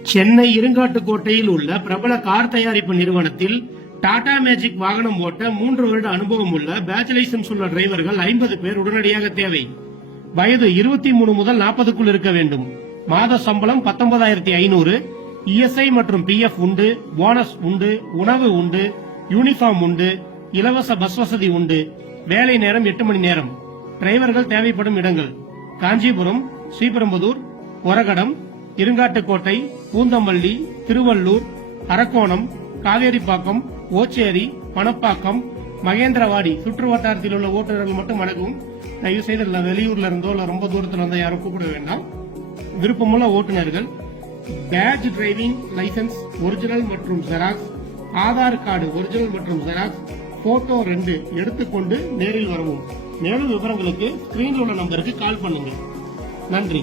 சென்னை இருங்காட்டுக்கோட்டையில் உள்ள பிரபல கார் தயாரிப்பு நிறுவனத்தில் டாடா மேஜிக் வாகனம் ஓட்ட மூன்று வருட அனுபவம் உள்ள பேட்ச் லைசன்ஸ் உள்ள டிரைவர்கள் ஐம்பது பேர் உடனடியாக தேவை. வயது இருபத்தி மூணு முதல் நாற்பதுக்குள் இருக்க வேண்டும். மாத சம்பளம் பத்தொன்பதாயிரத்தி ஐநூறு. இஎஸ்ஐ மற்றும் பிஎஃப் உண்டு போனஸ் உண்டு உணவு உண்டு யூனிஃபார்ம் உண்டு இலவச பஸ் வசதி உண்டு. வேலை நேரம் எட்டு மணி நேரம். டிரைவர்கள் தேவைப்படும் இடங்கள். காஞ்சிபுரம் ஸ்ரீபெரும்புதூர் ஒரகடம் இருங்காட்டுக்கோட்டை பூந்தமல்லி திருவள்ளூர் அரக்கோணம் காவேரிப்பாக்கம் ஓச்சேரி பணப்பாக்கம் மகேந்திரவாடி சுற்று வட்டாரத்தில் உள்ள ஓட்டுநர்கள் மட்டும் அணுகும் தயவு செய்து இல்ல வெளியூர்ல இருந்தோ இல்ல ரொம்ப தூரத்துல இருந்தோ யாரும் கூப்பிட வேண்டாம். விருப்பமுள்ள ஓட்டுநர்கள் பேட்ச் டிரைவிங் லைசன்ஸ் ஒரிஜினல் மற்றும் ஜெராக்ஸ் ஆதார் கார்டு ஒரிஜினல் மற்றும் ஜெராக்ஸ் போட்டோ ரெண்டு எடுத்துக்கொண்டு நேரில் வரவும். மேலும் விவரங்களுக்கு ஸ்கிரீனில் உள்ள நம்பருக்கு கால் பண்ணுங்கள் நன்றி.